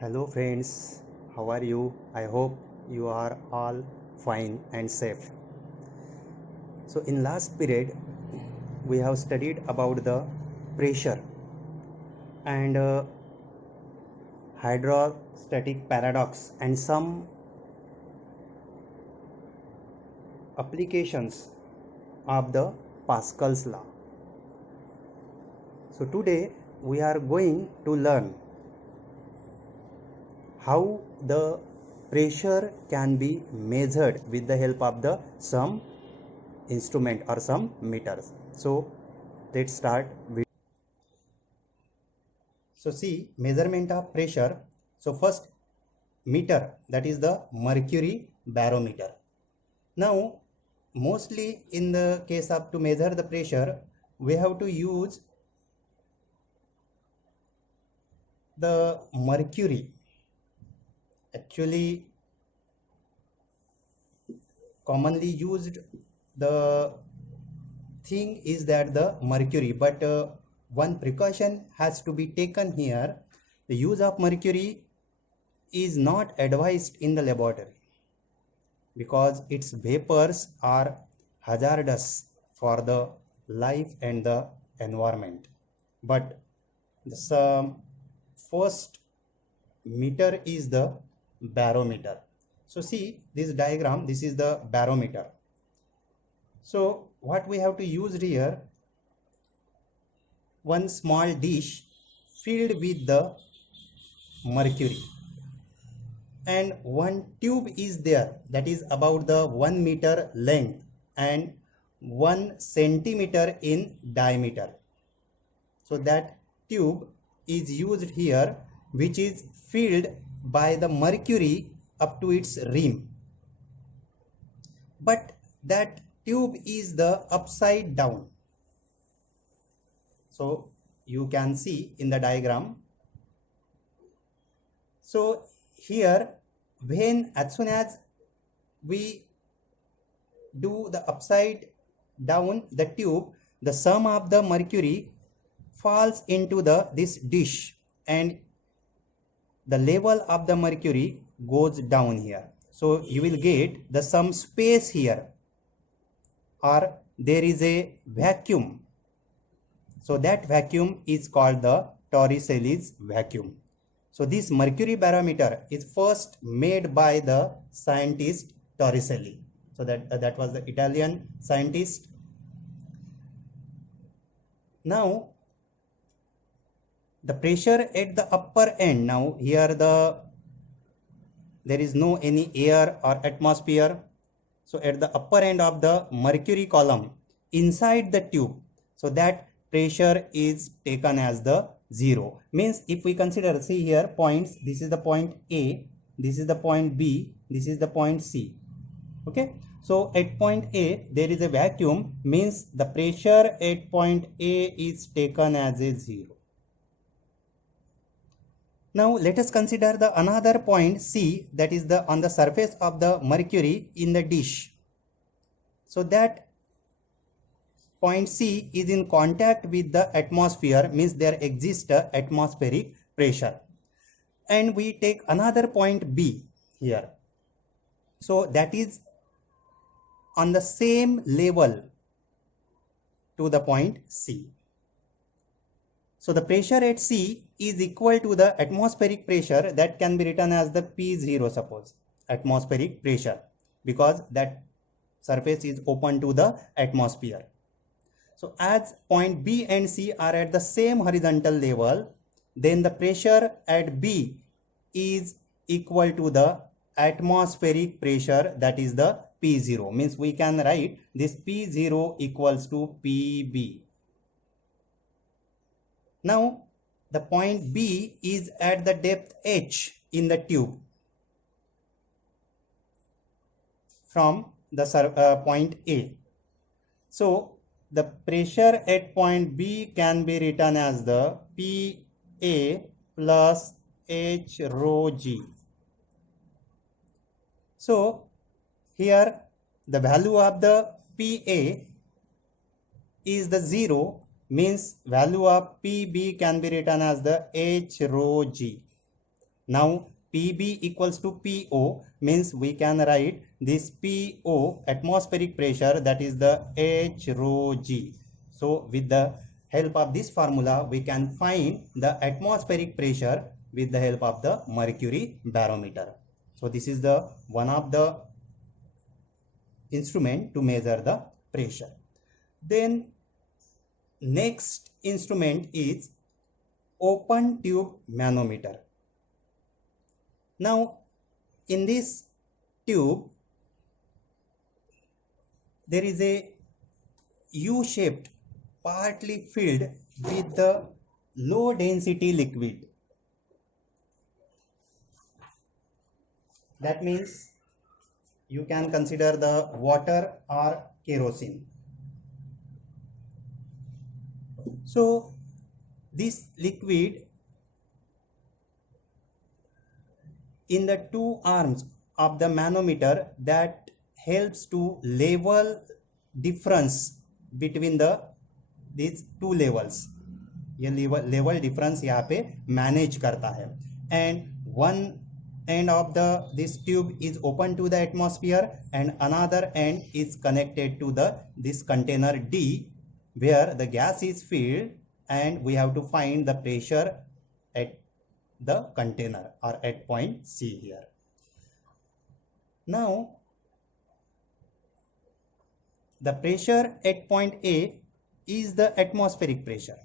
Hello friends, how are you? I hope you are all fine and safe. So in last period we have studied about the pressure and hydrostatic paradox and some applications of the Pascal's law. So today we are going to learn how the pressure can be measured with the help of the some instrument or some meters. So let's start with. So see measurement of pressure. So first meter, that is the mercury barometer. Now mostly in the case of to measure the pressure we have to use the mercury. Actually commonly used the thing is that the mercury, but one precaution has to be taken here. The use of mercury is not advised in the laboratory because its vapors are hazardous for the life and the environment. But the first meter is the barometer. So see this diagram, this is the barometer. So what we have to use here, one small dish filled with the mercury and one tube is there that is about the 1 meter length and 1 centimeter in diameter. So that tube is used here, which is filled by the mercury up to its rim, but that tube is the upside down. So you can see in the diagram. So here when as soon as we do the upside down the tube, the sum of the mercury falls into this dish and the level of the mercury goes down here. So you will get the some space here, or there is a vacuum. So that vacuum is called the Torricelli's vacuum. So this mercury barometer is first made by the scientist Torricelli. So that was the Italian scientist. Now the pressure at the upper end, now here there is no any air or atmosphere. So at the upper end of the mercury column inside the tube, so that pressure is taken as the 0. Means if we consider, see here points, this is the point A, this is the point B, this is the point C. Okay, so at point A there is a vacuum, means the pressure at point A is taken as a 0. Now let us consider the another point C, that is the on the surface of the mercury in the dish. So that point C is in contact with the atmosphere, means there exists a atmospheric pressure. And we take another point B here. So that is on the same level to the point C. So the pressure at C is equal to the atmospheric pressure, that can be written as the P0, suppose atmospheric pressure, because that surface is open to the atmosphere. So as point B and C are at the same horizontal level, then the pressure at B is equal to the atmospheric pressure, that is the P0. Means we can write this P0 equals to PB. Now the point B is at the depth H in the tube from the point A. So the pressure at point B can be written as the PA plus H rho G. So here the value of the PA is the 0, means value of PB can be written as the H rho G. Now PB equals to PO means we can write this PO atmospheric pressure, that is the H rho G. So with the help of this formula we can find the atmospheric pressure with the help of the mercury barometer. So this is the one of the instrument to measure the pressure. Then next instrument is open tube manometer. Now in this tube there is a U-shaped partly filled with the low density liquid. That means you can consider the water or kerosene. So this liquid in the two arms of the manometer that helps to level difference between these two levels. ये level difference यहाँ पे manage करता है. And one end of this tube is open to the atmosphere and another end is connected to this container D, where the gas is filled and we have to find the pressure at the container or at point C here. Now the pressure at point A is the atmospheric pressure.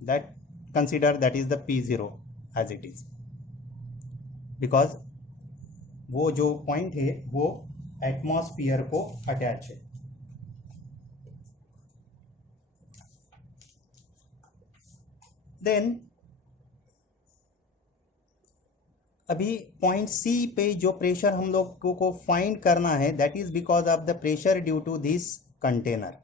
That consider that is the P0 as it is, because वो जो point है वो atmosphere को attach है. Then अभी point सी पे जो pressure हम लोग को फाइंड करना है, that is because of the pressure due to this container.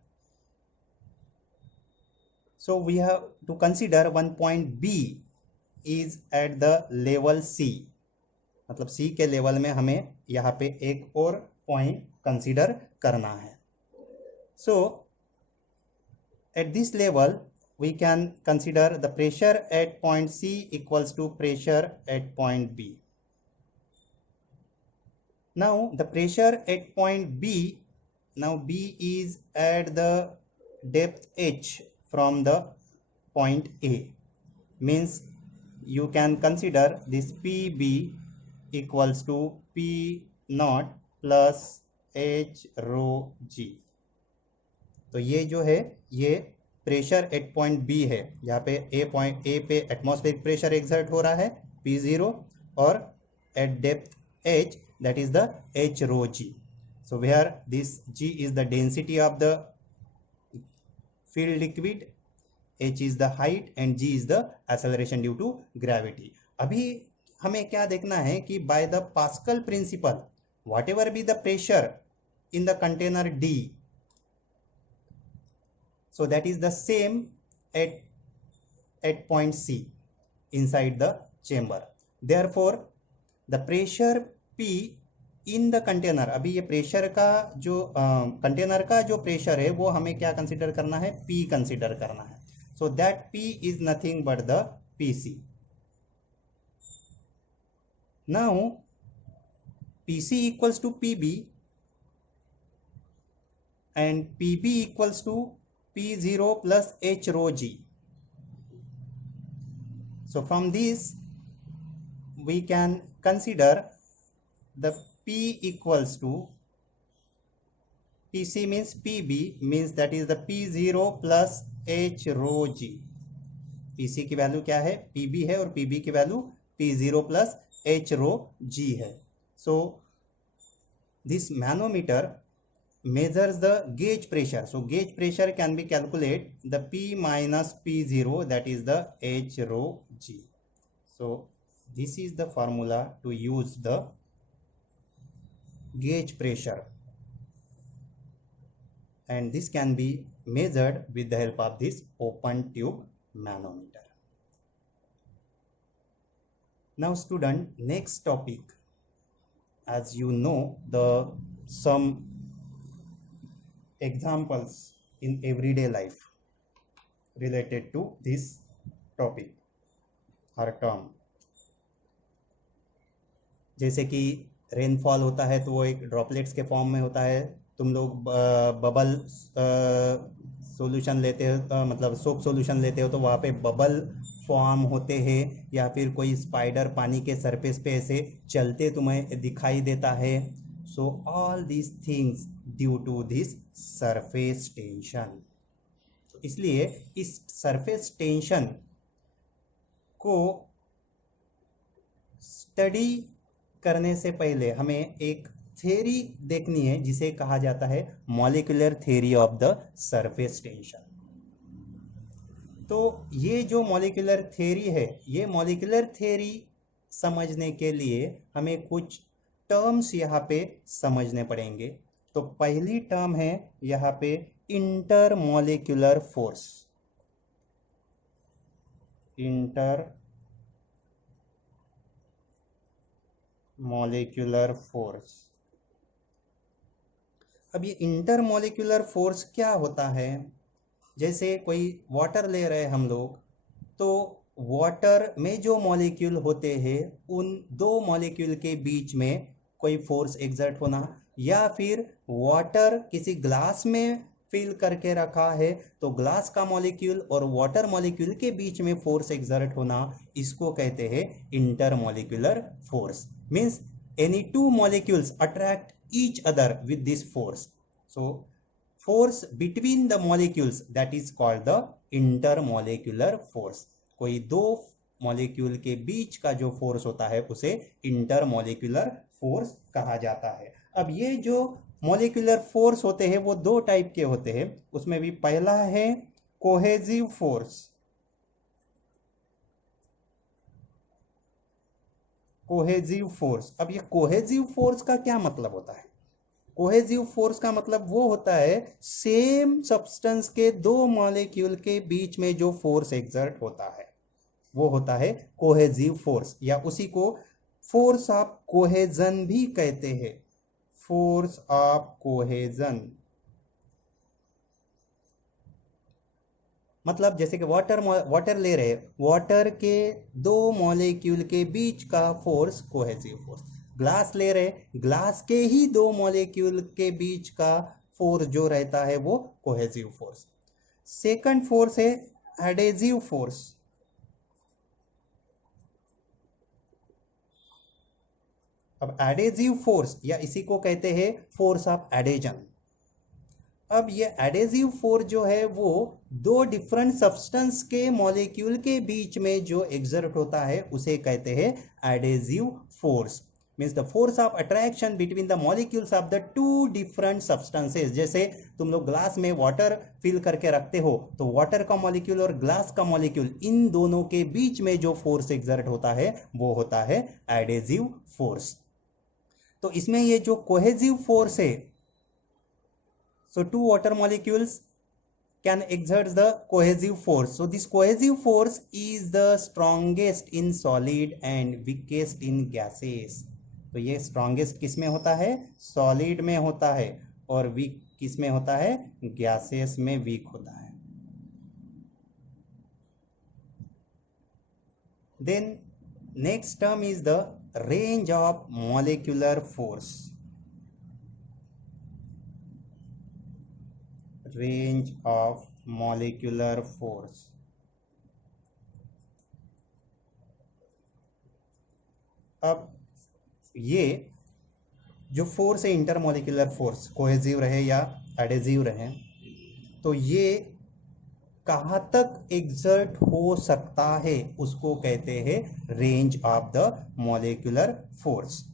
So we have to consider one point B is at the level C. मतलब सी के लेवल में हमें यहाँ पे एक और पॉइंट कंसीडर करना है. So at this level we can consider the pressure at point C equals to pressure at point B. Now the pressure at point B, now B is at the depth H from the point A, means you can consider this PB equals to P naught plus H rho G. तो ये जो है ये pressure at point B है. यहाँ पे point A पे atmospheric pressure exert हो रहा है P0 और eight depth H that is the H rho G. So where this G is the density of the filled liquid, H is the height and G is the acceleration due to gravity. अभी हमें क्या देखना है कि by the Pascal principle whatever be the pressure in the container D, so that is the same at point C inside the chamber. Therefore the pressure P in the container, अभी ये pressure का जो container का जो pressure है वो हमें क्या कंसीडर करना है, P कंसीडर करना है. So that P is nothing but the PC. Now PC equals to PB and PB equals to P0 plus H rho G. So from this we can consider the P equals to PC means PB means that is the P0 plus H rho G. PC की value क्या है, PB है और PB की value P0 plus H rho G है. So this manometer measures the gauge pressure. So gauge pressure can be calculated the P minus P0, that is the H rho G. So this is the formula to use the gauge pressure, and this can be measured with the help of this open tube manometer. Now student, next topic, as you know, some examples in everyday life related to this topic or term. जैसे कि rainfall होता है तो वो एक droplets के form में होता है। तुम लोग बबल सॉल्यूशन लेते हो, मतलब सोप सॉल्यूशन लेते हो तो वहाँ पे बबल फॉर्म होते हैं, या फिर कोई स्पाइडर पानी के सरफेस पे ऐसे चलते तुम्हें दिखाई देता है। So all these things due to this surface tension. इसलिए इस सरफेस टेंशन को स्टडी करने से पहले हमें एक थ्योरी देखनी है जिसे कहा जाता है molecular theory of the surface tension. तो ये जो मॉलिक्यूलर थ्योरी है, ये मॉलिक्यूलर थ्योरी समझने के लिए हमें कुछ टर्म्स यहाँ पे समझने पड़ेंगे। तो पहली टर्म है यहाँ पे इंटरमॉलिक्यूलर फोर्स। Intermolecular force. अब ये इंटरमॉलिक्यूलर फोर्स क्या होता है? जैसे कोई वाटर ले रहे हैं हम लोग, तो वाटर में जो मॉलिक्यूल होते हैं उन दो मॉलिक्यूल के बीच में कोई फोर्स एग्जर्ट होना, या फिर वाटर किसी ग्लास में फिल करके रखा है तो ग्लास का मॉलिक्यूल और वाटर मॉलिक्यूल के बीच में फोर्स एग्जर्ट होना, इसको कहते हैं intermolecular force. Means any two molecules attract each other with this force. So force between the molecules, that is called the intermolecular force. कोई दो मॉलिक्यूल के बीच का जो फोर्स होता है उसे इंटरमॉलिक्यूलर फोर्स कहा जाता है। अब ये जो मॉलिक्यूलर फोर्स होते हैं वो दो टाइप के होते हैं। उसमें भी पहला है कोहेजिव फोर्स। Cohesive force. अब ये कोहेजिव फोर्स का क्या मतलब होता है? कोहेजिव फोर्स का मतलब वो होता है सेम सब्सटेंस के दो मॉलिक्यूल के बीच में जो फोर्स एग्जर्ट होता है वो होता है कोहेजिव फोर्स, या उसी को फोर्स ऑफ कोहेजन भी कहते हैं। फोर्स ऑफ कोहेजन मतलब जैसे कि वाटर ले रहे, वाटर के दो मॉलिक्यूल के बीच का फोर्स कोहेजिव फोर्स। ग्लास ले रहे, ग्लास के ही दो मॉलिक्यूल के बीच का फोर्स जो रहता है वो कोहेजिव फोर्स। सेकंड फोर्स है एडेजिव फोर्स। अब एडेजिव फोर्स या इसी को कहते हैं फोर्स ऑफ एडेजन। अब ये एडेजिव फोर्स जो है वो दो डिफरेंट सब्सटेंस के मॉलिक्यूल के बीच में जो एग्जर्ट होता है उसे कहते हैं adhesive force. Means the force of attraction between the molecules of the two different substances. जैसे तुम लोग ग्लास में वाटर फिल करके रखते हो तो वाटर का मॉलिक्यूल और ग्लास का मॉलिक्यूल इन दोनों के बीच में जो फोर्स एग्जर्ट होता है वो होता है एडेजिव फोर्स। तो इसमें ये जो कोहेजिव फोर्स है, so two water molecules can exert the cohesive force. So this cohesive force is the strongest in solid and weakest in gases. तो ये strongest किस में होता है? solid में होता है, और weak किस में होता है? gases में weak होता है। Then next term is the range of molecular force. Range of molecular force. अब ये जो फोर्स है इंटरमॉलिक्यूलर फोर्स, कोहेजिव रहे या एडेजिव रहे, तो ये कहाँ तक एग्जर्ट हो सकता है उसको कहते हैं range of the molecular force.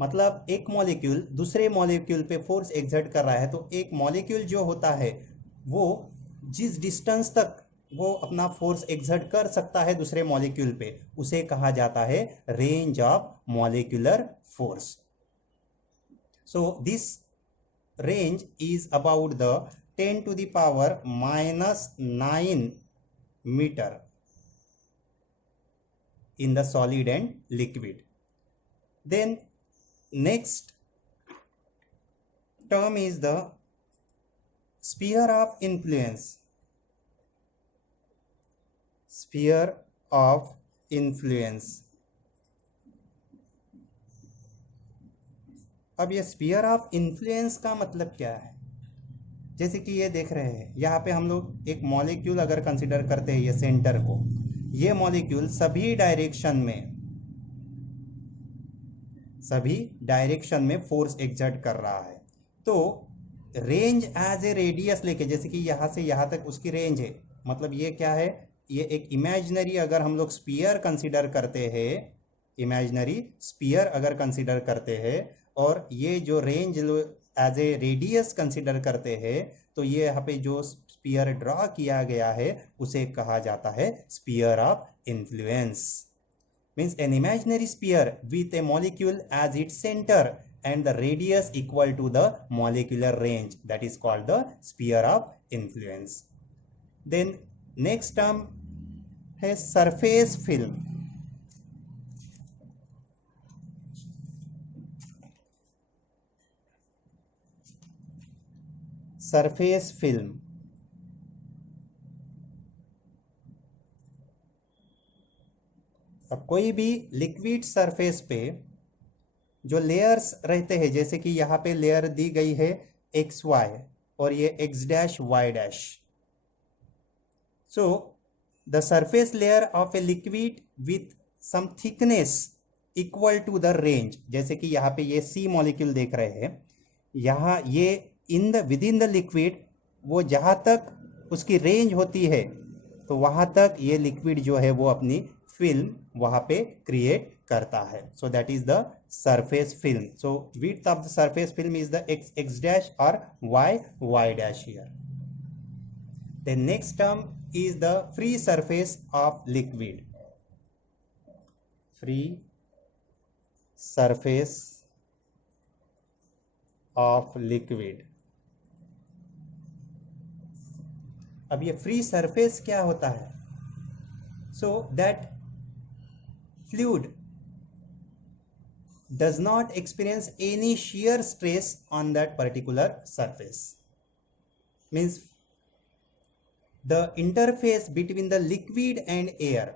मतलब एक मॉलिक्यूल दूसरे मॉलिक्यूल पे फोर्स एग्जर्ट कर रहा है, तो एक मॉलिक्यूल जो होता है वो जिस डिस्टेंस तक वो अपना फोर्स एग्जर्ट कर सकता है दूसरे मॉलिक्यूल पे उसे कहा जाता है range of molecular force. So this range is about the 10 to the power -9 meter in the solid and liquid. Then next term is the sphere of influence. Sphere of influence. अब ये sphere of influence का मतलब क्या है? जैसे कि ये देख रहे हैं, यहाँ पे हम लोग एक मॉलिक्यूल अगर कंसिडर करते हैं, ये सेंटर को, ये मॉलिक्यूल सभी डायरेक्शन में फोर्स एक्सर्ट कर रहा है। तो रेंज एज ए रेडियस लेके, जैसे कि यहाँ से यहाँ तक उसकी रेंज है, मतलब ये क्या है, ये एक इमेजिनरी अगर हम लोग स्फीयर कंसिडर करते हैं, इमेजिनरी स्फीयर अगर कंसिडर करते हैं, और ये जो range as a radius consider करते हैं, तो ये यहाँ पे जो स्फीयर ड्रॉ किया गया है उसे कहा जाता है sphere of influence. Means an imaginary sphere with a molecule as its center and the radius equal to the molecular range, that is called the sphere of influence. Then next term has surface film. Surface film अब कोई भी liquid surface पे जो layers रहते हैं, जैसे कि यहाँ पे लेयर दी गई है एक्स वाई और ये X dash Y dash, so the surface layer of a liquid with some thickness equal to the range, जैसे कि यहाँ पे ये सी मॉलिक्यूल देख रहे हैं, यहाँ ये विद इन द लिक्विड, वो जहाँ तक उसकी रेंज होती है तो वहाँ तक ये लिक्विड जो है वो अपनी फिल्म वहां पे क्रिएट करता है। So that is the surface film. So width of the surface film is the X dash और Y dash here. The next term is the free surface of liquid. Free surface of liquid. अब ये free surface क्या होता है? So that fluid does not experience any shear stress on that particular surface. Means the interface between the liquid and air,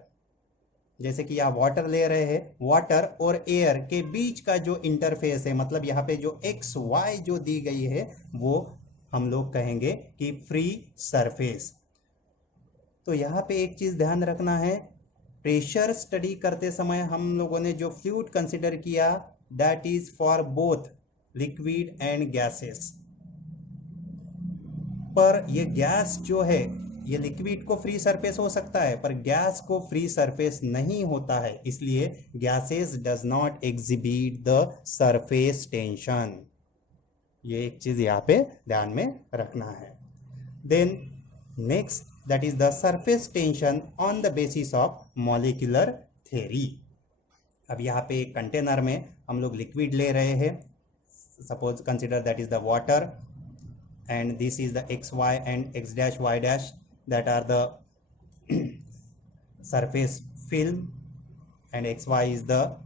जैसे कि आप water ले रहे हैं, वाटर और एयर के बीच का जो इंटरफेस है, मतलब यहाँ पे जो एक्स वाई जो दी गई है वो हम लोग कहेंगे कि फ्री सरफेस। तो यहाँ पे एक चीज ध्यान रखना है, प्रेशर स्टडी करते समय हम लोगों ने जो फ्लूइड कंसिडर किया, that is for both liquid and gases. पर ये गैस जो है, ये लिक्विड को फ्री सरफेस हो सकता है पर गैस को फ्री सरफेस नहीं होता है, इसलिए gases does not exhibit the surface tension. ये एक चीज यहाँ पे ध्यान में रखना है। Then next, that is the surface tension on the basis of molecular theory. अब यहाँ पे एक कंटेनर में हम लोग लिक्विड ले रहे हैं, suppose consider that is the water and this is the X Y and X dash Y dash, that are the surface film and X Y is the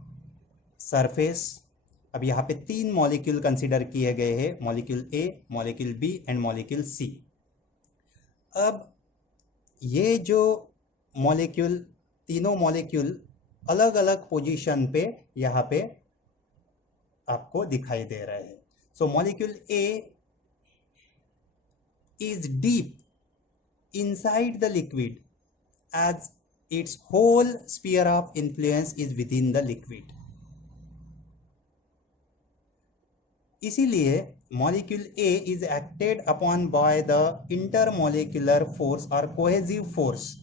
surface. अब यहाँ पे तीन मॉलिक्यूल कंसिडर किए गए हैं, molecule A, molecule B and molecule C. अब ये जो मॉलिक्यूल, तीनों मॉलिक्यूल अलग अलग पोजीशन पे यहाँ पे आपको दिखाई दे रहे हैं। So molecule A is deep inside the liquid as its whole sphere of influence is within the liquid. इसीलिए molecule A is acted upon by the intermolecular force or cohesive force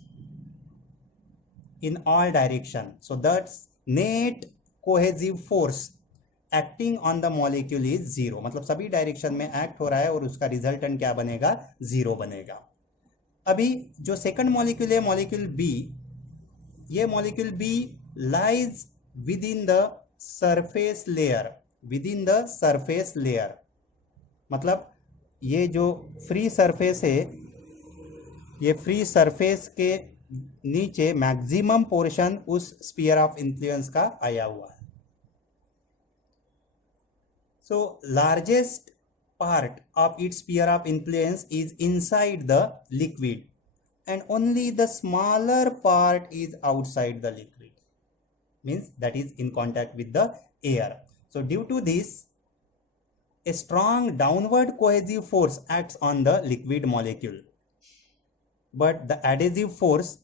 in all direction. So that's net cohesive force acting on the molecule is 0. मतलब सभी direction में act हो रहा है और उसका resultant क्या बनेगा? 0 बनेगा। अभी जो सेकंड मॉलिक्यूल है, मॉलिक्यूल बी, ये molecule B lies within the surface layer, within the surface layer, मतलब ये जो फ्री सरफेस है, ये फ्री सरफेस के नीचे मैक्सिमम पोर्शन उस स्फीयर ऑफ इन्फ्लुएंस का आया हुआ है। So largest part of its sphere of influence is inside the liquid and only the smaller part is outside the liquid, means that is in contact with the air. So due to this a strong downward cohesive force acts on the liquid molecule, but the adhesive force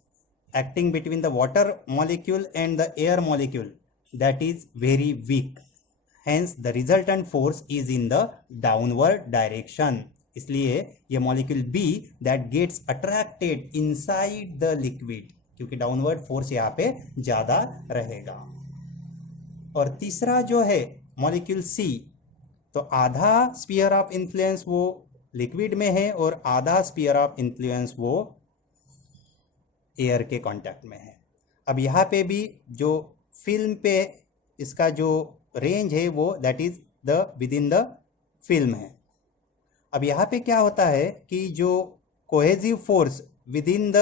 acting between the water molecule and the air molecule, that is very weak. Hence the resultant force is in the downward direction. इसलिए ये molecule B that gets attracted inside the liquid, क्योंकि downward force यहाँ पे ज्यादा रहेगा. और तीसरा जो है मॉलिक्यूल C, तो आधा स्फीयर ऑफ इन्फ्लुएंस वो लिक्विड में है और आधा स्फीयर ऑफ इन्फ्लुएंस वो एयर के कांटेक्ट में है. अब यहाँ पे भी जो फिल्म पे इसका जो रेंज है वो that is the within the film है. अब यहाँ पे क्या होता है कि जो cohesive force within the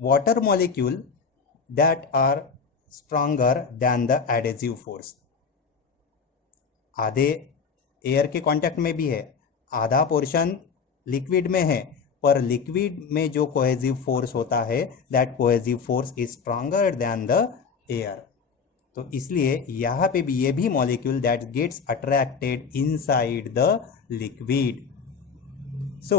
water molecule that are stronger than the adhesive force. आधे एयर के कांटेक्ट में भी है, आधा पोर्शन लिक्विड में है, पर लिक्विड में जो कोहेसिव फोर्स होता है that cohesive force is stronger than the air. तो इसलिए यहाँ पे भी ये भी molecule that gets attracted inside the liquid. So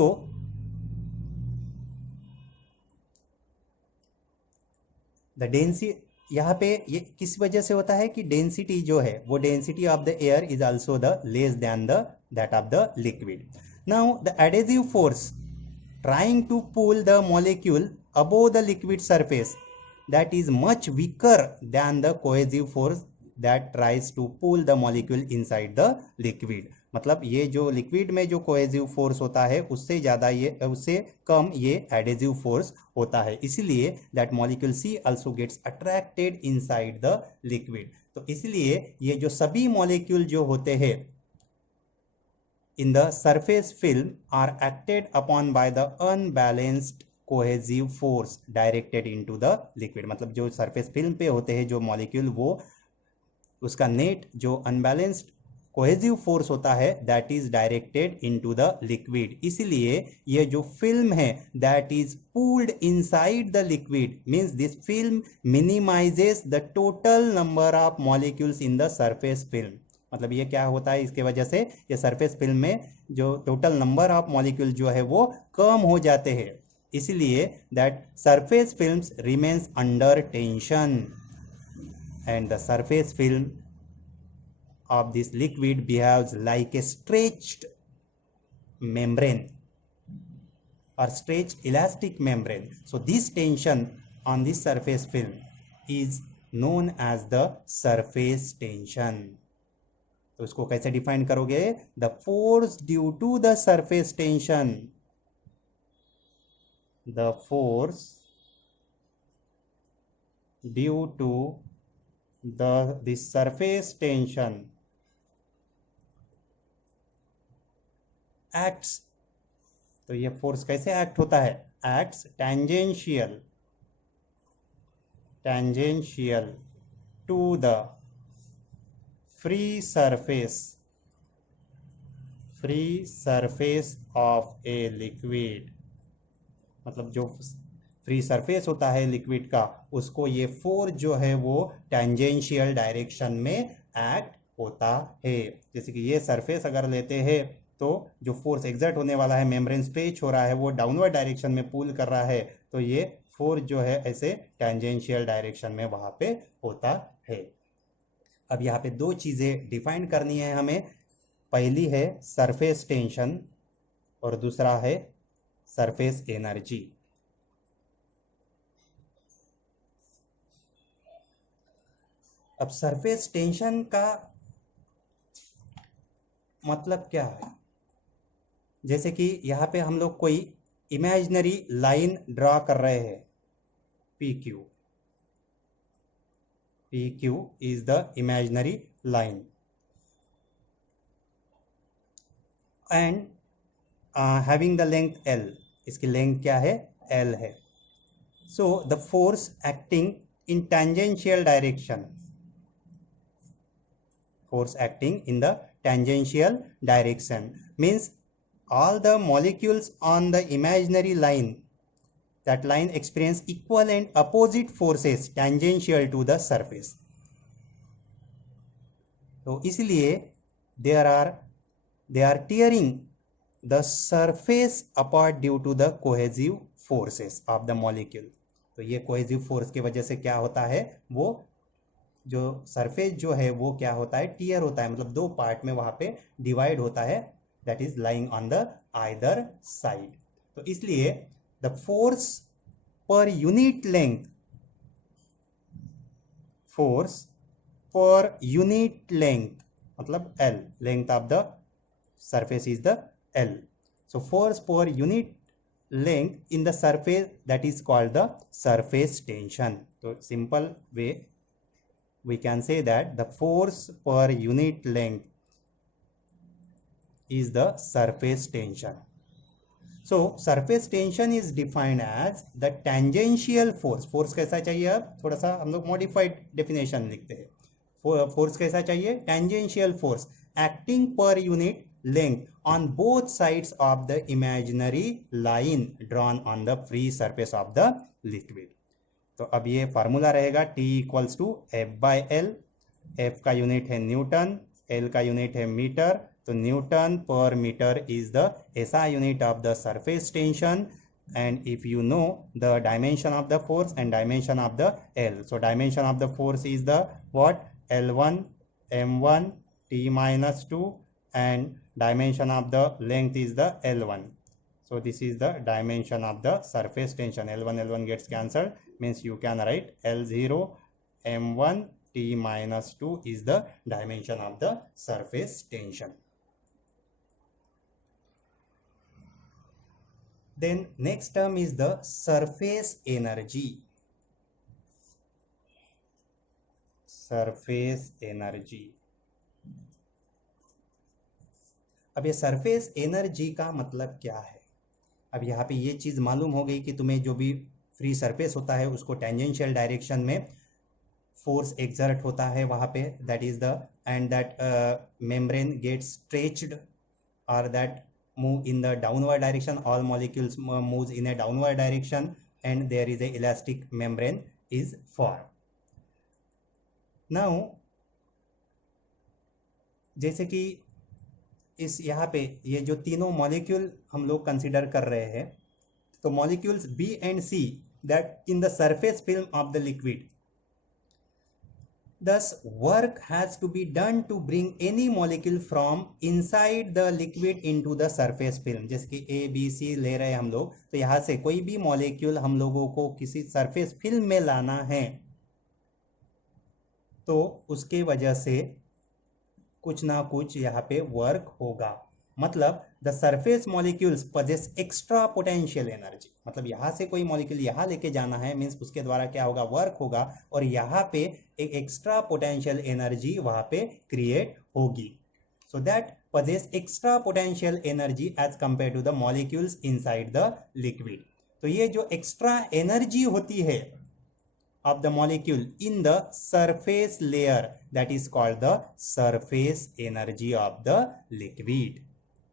the density यहाँ पे ये किस वजह से होता है कि डेंसिटी जो है वो density of the air is also the less than the that of the liquid. Now the adhesive force trying to pull the molecule above the liquid surface that is much weaker than the cohesive force that tries to pull the molecule inside the liquid. मतलब ये जो liquid में जो cohesive force होता है उससे ज़्यादा ये उससे कम ये एडेसिव फोर्स होता है. इसीलिए that molecule C also gets attracted inside the liquid. तो इसलिए ये जो सभी मॉलिक्यूल जो होते हैं in the surface film are acted upon by the unbalanced cohesive force directed into the liquid. मतलब जो surface film पे होते हैं जो मॉलिक्यूल वो उसका नेट जो अनबैलेंस्ड कोहेसिव फोर्स होता है that is directed into the liquid. इसलिए ये जो फिल्म है that is pulled inside the liquid means this film minimises the total number of molecules in the surface film. मतलब ये क्या होता है, इसके वजह से ये सरफेस फिल्म में जो टोटल नंबर ऑफ मॉलिक्यूल जो है वो कम हो जाते हैं. इसलिए that surface films remains under tension and the surface film of this liquid behaves like a stretched membrane or stretched elastic membrane. So this tension on this surface film is known as the surface tension. तो इसको कैसे define करोगे? The force due to the surface tension, the force due to the surface tension acts. तो ये force कैसे act होता है? Acts tangential to the free surface of a liquid. मतलब जो फ्री सरफेस होता है लिक्विड का उसको ये फोर्स जो है वो टेंजेंशियल डायरेक्शन में एक्ट होता है. जैसे कि ये सरफेस अगर लेते हैं तो जो फोर्स एग्जर्ट होने वाला है, मेम्ब्रेन स्ट्रेच हो रहा है, वो डाउनवर्ड डायरेक्शन में पुल कर रहा है, तो ये फोर्स जो है ऐसे टेंजेंशियल डायरेक्शन में वहां पे होता है. अब यहाँ पे दो चीजें डिफाइन करनी है हमें. पहली है सरफेस टेंशन और दूसरा है सरफेस एनर्जी. अब सरफेस टेंशन का मतलब क्या है? जैसे कि यहाँ पे हम लोग कोई इमेजिनरी लाइन ड्रा कर रहे हैं, PQ. PQ is the imaginary line and having the length L. इसकी लेंथ क्या है? L है. So the force acting in tangential direction, force acting in the tangential direction means all the molecules on the imaginary line, that line experience equal and opposite forces tangential to the surface. तो इसलिए there are they are tearing the surface apart due to the cohesive forces of the molecule. तो ये cohesive force की वजह से क्या होता है, वो जो सरफेस जो है वो क्या होता है, टीयर होता है, मतलब दो पार्ट में वहां पे डिवाइड होता है, that is lying on the either side. तो इसलिए द फोर्स पर यूनिट लेंथ, फोर्स पर यूनिट लेंथ मतलब L, length of the surface is the L. So force per unit length in the surface, that is called the surface tension. So simple way we can say that the force per unit length is the surface tension. So surface tension is defined as the tangential force. Force कैसा चाहिए, अब थोड़ा सा हम लोग modified definition लिखते हैं. Force कैसा चाहिए, tangential force acting per unit length on both sides of the imaginary line drawn on the free surface of the liquid. तो अब ये फार्मूला रहेगा T equals to F/L. F का यूनिट है न्यूटन, L का unit है metre. तो newton पर metre is the SI unit of the surface tension. And if you know the dimension of the force and dimension of the L, so dimension of the force is the what, L1 M1 T minus 2, and dimension of the length is the L1. So this is the dimension of the surface tension. L1 gets cancelled, means you can write L0 M1 T minus 2 is the dimension of the surface tension. Then next term is the surface energy. Surface energy. अब ये surface energy का मतलब क्या है. अब यहाँ पे ये चीज मालूम हो गई कि तुम्हें जो भी फ्री सरफेस होता है उसको टेंजेंशियल डायरेक्शन में फोर्स एक्सर्ट होता है वहां पे, that is the, and that membrane gets stretched और that move in the downward direction. All molecules moves in a downward direction and there is a elastic membrane is formed. Now जैसे कि इस यहाँ पे ये जो तीनों मॉलिक्यूल हम लोग कंसिडर कर रहे हैं, तो molecules B and C that in the surface film of the liquid, thus work has to be done to bring any molecule from inside the liquid into the surface film. जैसे कि A B C ले रहे हैं हम लोग, तो यहाँ से कोई भी मॉलिक्यूल हम लोगों को किसी सरफेस फिल्म में लाना है, तो उसके वजह से कुछ ना कुछ यहाँ पे वर्क होगा. मतलब the surface molecules possess extra potential energy. मतलब यहाँ से कोई मॉलिक्यूल यहाँ लेके जाना है, मीन्स उसके द्वारा क्या होगा, वर्क होगा, और यहाँ पे एक एक्स्ट्रा पोटेंशियल एनर्जी वहां पे क्रिएट होगी. So that possess extra potential energy as compare to the molecules inside the liquid. तो ये जो एक्स्ट्रा एनर्जी होती है of the molecule in the surface layer, that is called the surface energy of the liquid.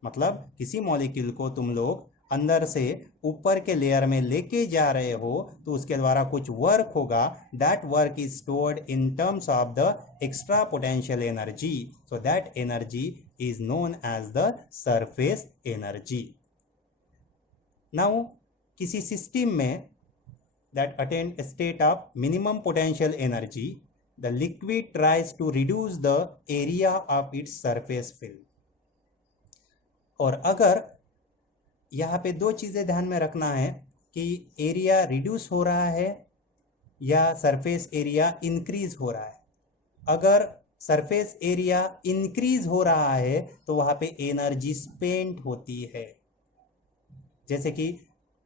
मतलब किसी molecule को तुम लोग अंदर से ऊपर के लेयर में लेके जा रहे हो तो उसके द्वारा कुछ वर्क होगा. That work is stored in terms of the extra potential energy. So that energy is known as the surface energy. Now किसी सिस्टम में that attain a state of minimum potential energy, the liquid tries to reduce the area of its surface film. और अगर यहाँ पे दो चीजें ध्यान में रखना है कि एरिया रिड्यूस हो रहा है या सरफेस एरिया इंक्रीज हो रहा है. अगर सरफेस एरिया इंक्रीज हो रहा है तो वहां पे एनर्जी स्पेंड होती है. जैसे कि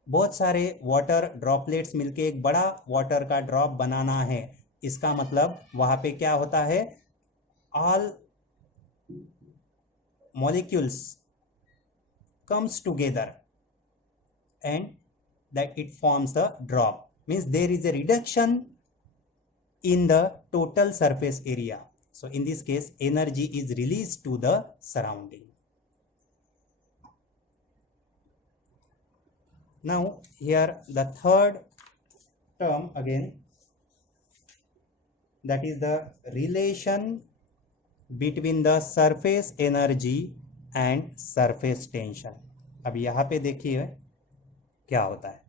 बहुत सारे वाटर ड्रॉपलेट्स मिलके एक बड़ा वाटर का ड्रॉप बनाना है, इसका मतलब वहां पे क्या होता है, all molecules comes together and that it forms the drop. Means there is a reduction in the total surface area. So in this case energy is release to the surrounding. Now here the third term again, that is the relation between the surface energy and surface tension. अब यहाँ पे देखिए क्या होता है।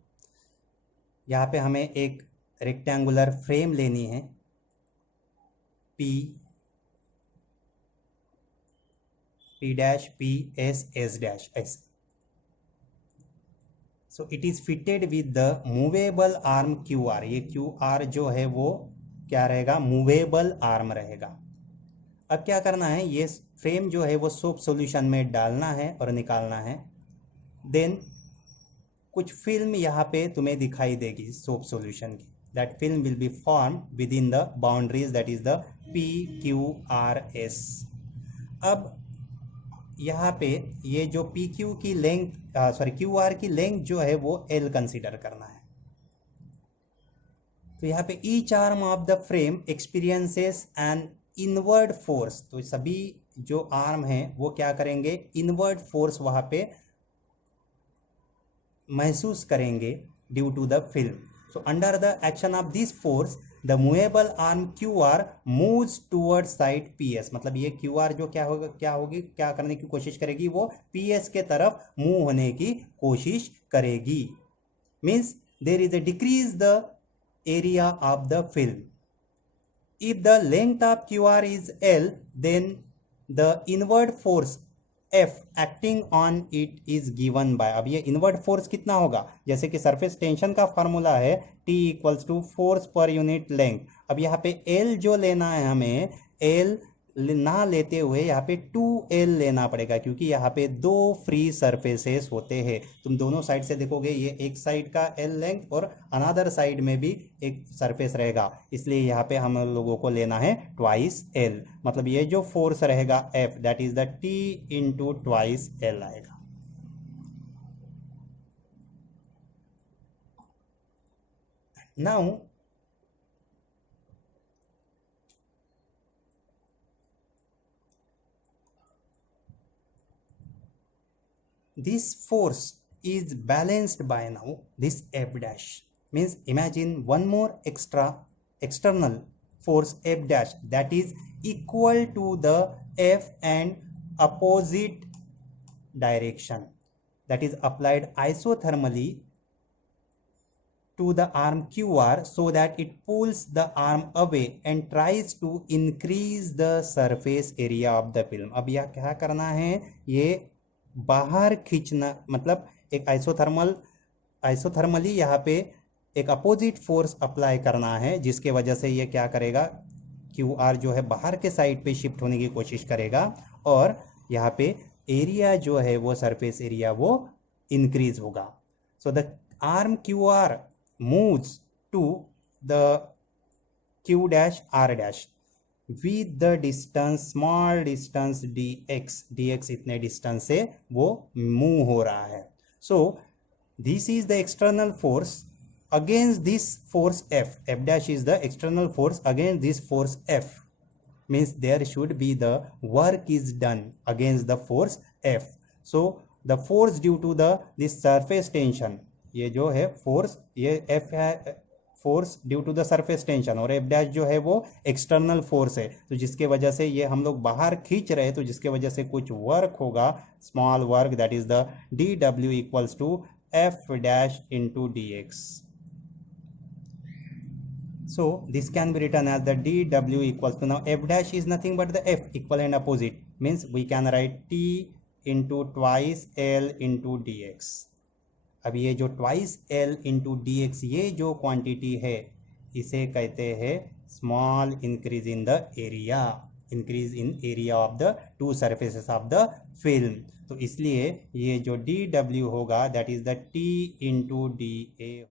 यहाँ पे हमें एक रेक्टेंगुलर फ्रेम लेनी है P dash P S dash ऐसे। So it is fitted with the movable arm QR। ये QR जो है वो क्या रहेगा, मूवेबल आर्म रहेगा। अब क्या करना है, ये फ्रेम जो है वो सोप सॉल्यूशन में डालना है और निकालना है। देन कुछ फिल्म यहाँ पे तुम्हें दिखाई देगी सोप सॉल्यूशन की। That film will be form with in the boundaries that is the PQRS। अब यहाँ पे ये जो PQ की लेंथ QR की लेंथ जो है वो L कंसीडर करना है। तो यहाँ पे each arm of the frame experiences an inward force. तो सभी जो आर्म हैं वो क्या करेंगे, इनवर्ड फोर्स वहाँ पे महसूस करेंगे due to the film. So under the action of this force the movable arm QR moves toward side PS। मतलब ये QR जो क्या करने की कोशिश करेगी, वो PS के तरफ मूव होने की कोशिश करेगी। Means there is a decrease the area of the film. If the length of QR is L then the inward force F acting on it is given by. अब ये इनवर्ड फोर्स कितना होगा, जैसे कि सरफेस टेंशन का formula है T equals to force पर unit length. अब यहाँ पे L जो लेना है हमें, L ना लेते हुए यहाँ पे 2L लेना पड़ेगा, क्योंकि यहाँ पे दो फ्री सरफेसेस होते हैं। तुम दोनों साइड से देखोगे, ये एक साइड का L लेंथ और अनदर साइड में भी एक सरफेस रहेगा, इसलिए यहाँ पे हम लोगों को लेना है ट्वाइस L। मतलब ये जो फोर्स रहेगा F that is the T into twice L आएगा। Now this force is balanced by now this F dash। means imagine one more external force F dash that is equal to the F and opposite direction, that is applied isothermally to the arm QR so that it pulls the arm away and tries to increase the surface area of the film। अब यह क्या करना है, ये बाहर खींचना, मतलब एक आइसोथर्मली यहाँ पे एक अपोजिट फोर्स अप्लाई करना है, जिसके वजह से ये क्या करेगा, QR जो है बाहर के साइड पे शिफ्ट होने की कोशिश करेगा और यहाँ पे एरिया जो है वो सरफेस एरिया वो इंक्रीज होगा। So the arm QR moves to the Q dash R dash with the distance small distance dx इतने डिस्टेंस से वो मूव हो रहा है। So this is the external force against this force F dash is the external force against this force F। means there should be the work is done against the force F। so the force due to the this surface tension, ये जो है force, ये F है force due to the surface tension, और F dash जो है वो external force है, तो जिसके वजह से ये हम लोग बाहर खींच रहे हैं, तो जिसके वजह से कुछ वर्क होगा, small work, that is the DW equals to F dash into DX। so this can be written as the DW equals to, now F dash is nothing but the F equal and opposite, means we can write T into twice L into DX। अब ये जो twice L into DX ये जो quantity है, इसे कहते हैं small increase in the area, increase in area of the two surfaces of the film. तो इसलिए ये जो DW होगा that is the T into DA।